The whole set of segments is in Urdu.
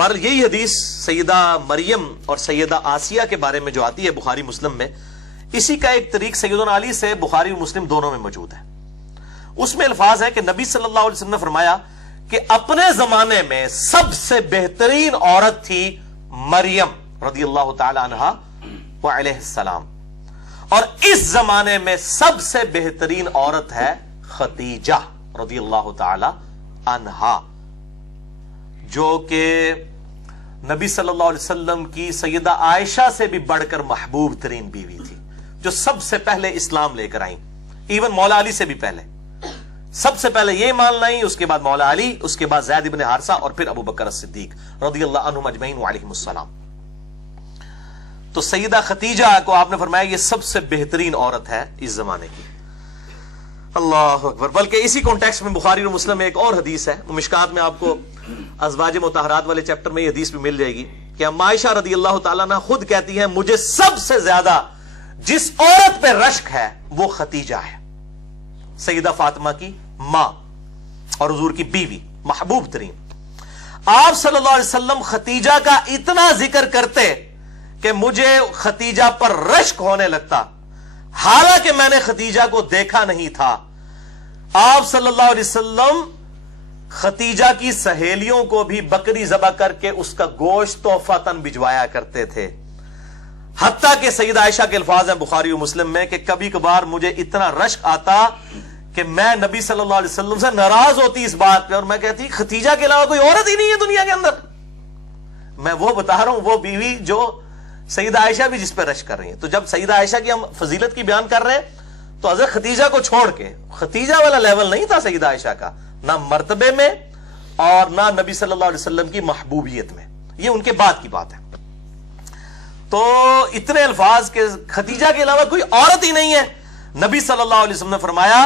بہرحال یہی حدیث سیدہ مریم اور سیدہ آسیہ کے بارے میں جو آتی ہے بخاری مسلم میں، اسی کا ایک طریق سیدنا علی سے بخاری اور مسلم دونوں میں موجود ہے۔ اس میں الفاظ ہے کہ نبی صلی اللہ علیہ وسلم نے فرمایا کہ اپنے زمانے میں سب سے بہترین عورت تھی مریم رضی اللہ تعالی عنہا وعلیہ السلام، اور اس زمانے میں سب سے بہترین عورت ہے خدیجہ رضی اللہ تعالی عنہا، جو کہ نبی صلی اللہ علیہ وسلم کی سیدہ عائشہ سے بھی بڑھ کر محبوب ترین بیوی تھی، جو سب سے پہلے اسلام لے کر آئیں، ایون مولا علی سے بھی پہلے۔ سب سے پہلے یہ مان لائیں، اس کے بعد مولا علی، اس کے بعد زید بن حارثہ، اور پھر ابو بکر الصدیق رضی اللہ عنہم اجمعین وعلیہم السلام۔ تو سیدہ خدیجہ کو آپ نے فرمایا یہ سب سے بہترین عورت ہے اس زمانے کی۔ اللہ اکبر۔ بلکہ اسی کانٹیکسٹ میں بخاری اور مسلم میں ایک اور حدیث ہے، مشکات میں آپ کو ازواج مطہرات والے چیپٹر میں یہ حدیث بھی مل جائے گی کہ اما عائشہ رضی اللہ تعالیٰ عنہ خود کہتی ہیں مجھے سب سے زیادہ جس عورت پہ رشک ہے وہ خدیجہ ہے، سیدہ فاطمہ کی ماں اور حضور کی بیوی، محبوب ترین۔ آپ صلی اللہ علیہ وسلم خدیجہ کا اتنا ذکر کرتے کہ مجھے خدیجہ پر رشک ہونے لگتا، حالانکہ میں نے خدیجہ کو دیکھا نہیں تھا۔ آپ صلی اللہ علیہ وسلم خدیجہ کی سہیلیوں کو بھی بکری ذبح کر کے اس کا گوشت تحفۃً بھجوایا کرتے تھے، حتیٰ کہ سیدہ عائشہ کے الفاظ ہیں بخاری و مسلم میں کہ کبھی کبھار مجھے اتنا رشک آتا کہ میں نبی صلی اللہ علیہ وسلم سے ناراض ہوتی اس بات پہ، اور میں کہتی خدیجہ کے علاوہ کوئی عورت ہی نہیں ہے دنیا کے اندر۔ میں وہ بتا رہا ہوں، وہ بیوی جو سیدہ عائشہ بھی جس پہ رشک کر رہی ہیں۔ تو جب سیدہ عائشہ کی ہم فضیلت کی بیان کر رہے ہیں تو حضرت خدیجہ کو چھوڑ کے، خدیجہ والا لیول نہیں تھا سیدہ عائشہ کا، نہ مرتبے میں اور نہ نبی صلی اللہ علیہ وسلم کی محبوبیت میں، یہ ان کے بعد کی بات ہے۔ تو اتنے الفاظ کہ خدیجہ کے علاوہ کوئی عورت ہی نہیں ہے۔ نبی صلی اللہ علیہ وسلم نے فرمایا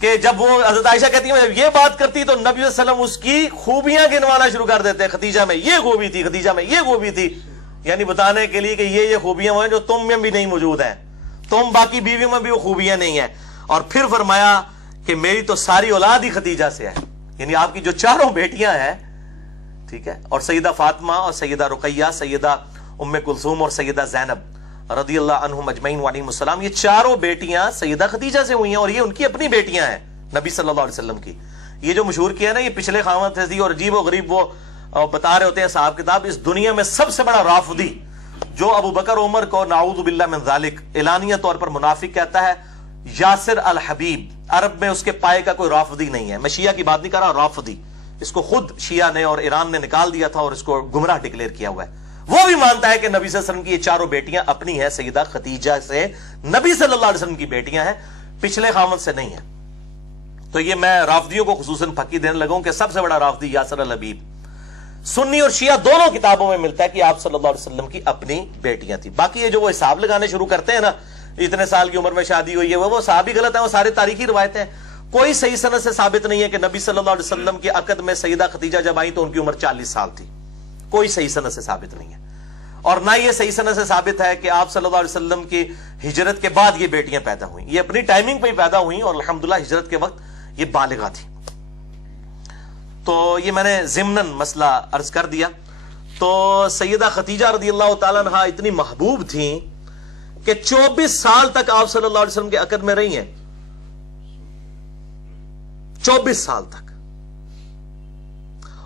کہ جب وہ حضرت عائشہ کہتی ہے جب یہ بات کرتی تو نبی صلی اللہ علیہ وسلم اس کی خوبیاں گنوانا شروع کر دیتے، خدیجہ میں یہ خوبی تھی، خدیجہ میں یہ خوبی تھی، یعنی بتانے کے لیے کہ یہ خوبیاں ہیں جو تم میں بھی نہیں موجود ہیں، تم باقی بیویوں میں بھی وہ خوبیاں نہیں ہیں۔ اور پھر فرمایا کہ میری تو ساری اولاد ہی خدیجہ سے ہے، یعنی آپ کی جو چاروں بیٹیاں ہیں، ٹھیک ہے، اور سیدہ فاطمہ اور سیدہ رقیہ، سیدہ ام کلثوم اور سیدہ زینب رضی اللہ عنہم اجمعین وعلیہم السلام، یہ چاروں بیٹیاں سیدہ خدیجہ سے ہوئی ہیں، اور یہ ان کی اپنی بیٹیاں ہیں نبی صلی اللہ علیہ وسلم کی۔ یہ جو مشہور کیا نا یہ پچھلے خامد تھی، اور عجیب و غریب وہ بتا رہے ہوتے ہیں صاحب کتاب، اس دنیا میں سب سے بڑا رافضی جو ابو بکر عمر کو نعوذ باللہ من ذالک اعلانیہ طور پر منافق کہتا ہے، یاسر الحبیب، عرب میں اس کے پائے کا کوئی رافضی نہیں ہے۔ میں شیعہ کی بات نہیں کر رہا، رافضی، اس کو خود شیعہ نے اور ایران نے نکال دیا تھا اور اس کو گمراہ ڈکلیئر کیا ہوا ہے۔ وہ بھی مانتا ہے کہ نبی صلی اللہ علیہ وسلم کی یہ چاروں بیٹیاں اپنی ہیں، سیدہ خدیجہ سے نبی صلی اللہ علیہ وسلم کی بیٹیاں ہیں، پچھلے خامد سے نہیں ہیں۔ تو یہ میں رافضیوں کو خصوصاً پھکی دینے لگا ہوں کہ سب سے بڑا رافضی یاسر الحبیب، سنی اور شیعہ دونوں کتابوں میں ملتا ہے کہ آپ صلی اللہ علیہ وسلم کی اپنی بیٹیاں تھیں۔ باقی یہ جو وہ حساب لگانے شروع کرتے ہیں نا، اتنے سال کی عمر میں شادی ہوئی ہے، وہ صحاب ہی غلط ہیں، وہ سارے تاریخی روایتیں ہیں۔ کوئی صحیح سند سے ثابت نہیں ہے کہ نبی صلی اللہ علیہ وسلم کے عقد میں سیدہ خدیجہ جب آئی تو ان کی عمر 40 سال تھی، کوئی صحیح سند سے ثابت نہیں ہے۔ اور نہ یہ صحیح سند سے ثابت ہے کہ آپ صلی اللہ علیہ وسلم کی ہجرت کے بعد یہ بیٹیاں پیدا ہوئیں، یہ اپنی ٹائمنگ پہ ہی پیدا ہوئیں، اور الحمدللہ ہجرت کے وقت یہ بالغہ تھی۔ تو یہ میں نے ضمناً مسئلہ عرض کر دیا۔ تو سیدہ خدیجہ رضی اللہ تعالیٰ عنہا اتنی محبوب تھیں کہ 24 سال تک آپ صلی اللہ علیہ وسلم کے عقد میں رہی ہیں، 24 سال تک،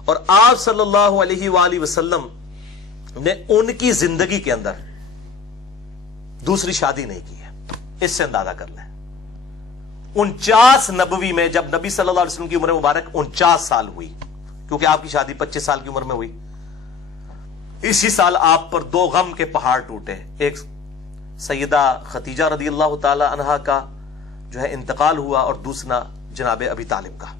اور آپ صلی اللہ علیہ وآلہ وسلم نے ان کی زندگی کے اندر دوسری شادی نہیں کی ہے۔ اس سے اندازہ کر لیں 49 نبوی میں جب نبی صلی اللہ علیہ وسلم کی عمر مبارک 49 سال ہوئی، کیونکہ آپ کی شادی 25 سال کی عمر میں ہوئی، اسی سال آپ پر 2 غم کے پہاڑ ٹوٹے، ایک سیدہ خدیجہ رضی اللہ تعالی عنہا کا جو ہے انتقال ہوا، اور دوسرا جناب ابی طالب کا۔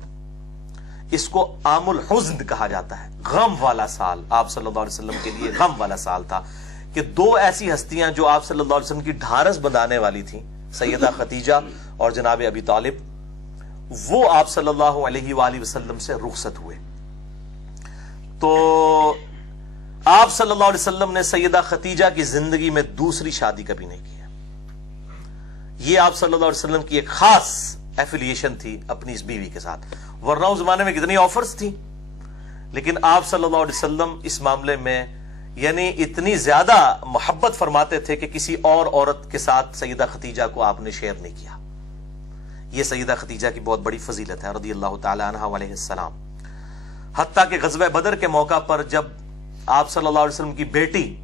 اس کو عام الحزن کہا جاتا ہے، غم والا سال آپ صلی اللہ علیہ وسلم کے لیے غم والا سال تھا، کہ 2 ایسی ہستیاں جو آپ صلی اللہ علیہ وسلم کی ڈھارس بندھانے والی تھیں، سیدہ خدیجہ اور جناب ابی طالب، وہ آپ صلی اللہ علیہ وآلہ وسلم سے رخصت ہوئے۔ تو آپ صلی اللہ علیہ وسلم نے سیدہ خدیجہ کی زندگی میں دوسری شادی کبھی نہیں کی ہے۔ یہ آپ صلی اللہ علیہ وسلم کی ایک خاص ایفیلیشن تھی اپنی اس بیوی کے ساتھ، ورنہ اس زمانے میں کتنی آفرز تھیں، لیکن آپ صلی اللہ علیہ وسلم اس معاملے میں یعنی اتنی زیادہ محبت فرماتے تھے کہ کسی اور عورت کے ساتھ سیدہ خدیجہ کو آپ نے شیئر نہیں کیا. یہ سیدہ خدیجہ کی بہت بڑی فضیلت ہے رضی اللہ تعالی عنہا علیہ السلام. حتیٰ کہ غزوہ بدر کے موقع پر جب آپ صلی اللہ علیہ وسلم کی بیٹی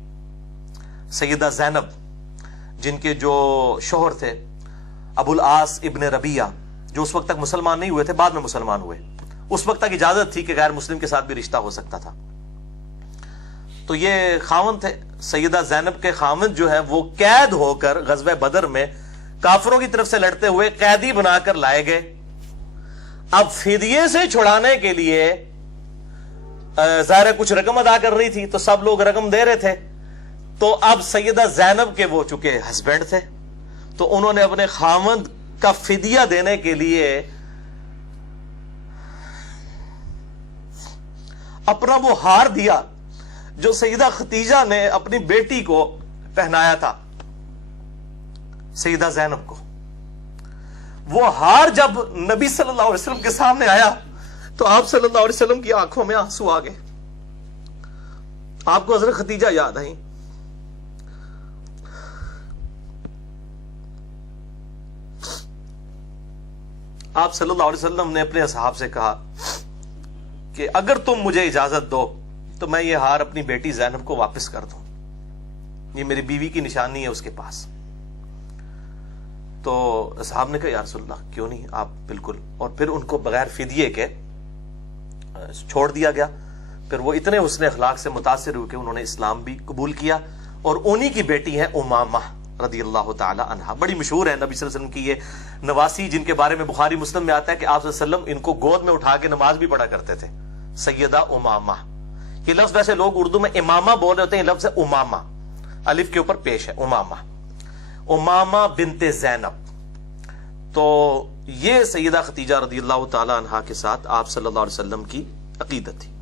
سیدہ زینب، جن کے جو شوہر تھے ابو العاص ابن ربیعہ، جو اس وقت تک مسلمان نہیں ہوئے تھے، بعد میں مسلمان ہوئے، اس وقت تک اجازت تھی کہ غیر مسلم کے ساتھ بھی رشتہ ہو سکتا تھا. تو یہ خاوند تھے، سیدہ زینب کے خاوند جو ہے وہ قید ہو کر غزوہ بدر میں کافروں کی طرف سے لڑتے ہوئے قیدی بنا کر لائے گئے. اب فدیے سے چھڑانے کے لیے ظاہر کچھ رقم ادا کر رہی تھی تو سب لوگ رقم دے رہے تھے. تو اب سیدہ زینب کے وہ چونکہ ہسبینڈ تھے تو انہوں نے اپنے خاوند کا فدیہ دینے کے لیے اپنا وہ ہار دیا جو سیدہ خدیجہ نے اپنی بیٹی کو پہنایا تھا، سیدہ زینب کو. وہ ہار جب نبی صلی اللہ علیہ وسلم کے سامنے آیا تو آپ صلی اللہ علیہ وسلم کی آنکھوں میں آنسو آ گئے. آپ کو حضرت خدیجہ یاد آئی. آپ صلی اللہ علیہ وسلم نے اپنے اصحاب سے کہا کہ اگر تم مجھے اجازت دو تو میں یہ ہار اپنی بیٹی زینب کو واپس کر دوں، یہ میری بیوی کی نشانی ہے اس کے پاس. تو اصحاب نے کہا یا رسول اللہ کیوں نہیں، آپ بالکل. اور پھر ان کو بغیر فدیے کے چھوڑ دیا گیا. پھر وہ اتنے حسن اخلاق سے متاثر ہوئے کہ انہوں نے اسلام بھی قبول کیا. اور انہی کی بیٹی ہے امامہ رضی اللہ تعالی عنہا. بڑی مشہور ہے نبی صلی اللہ علیہ وسلم کی یہ نواسی، جن کے بارے میں بخاری مسلم میں آتا ہے کہ آپ صلی اللہ علیہ وسلم ان کو گود میں اٹھا کے نماز بھی پڑھا کرتے تھے. سیدہ امامہ، یہ لفظ ویسے لوگ اردو میں امامہ بول رہے ہوتے ہیں، یہ لفظ ہے امامہ، الف کے اوپر پیش ہے امامہ، امامہ بنت زینب. تو یہ سیدہ خدیجہ رضی اللہ تعالی عنہا کے ساتھ آپ صلی اللہ علیہ وسلم کی عقیدت تھی.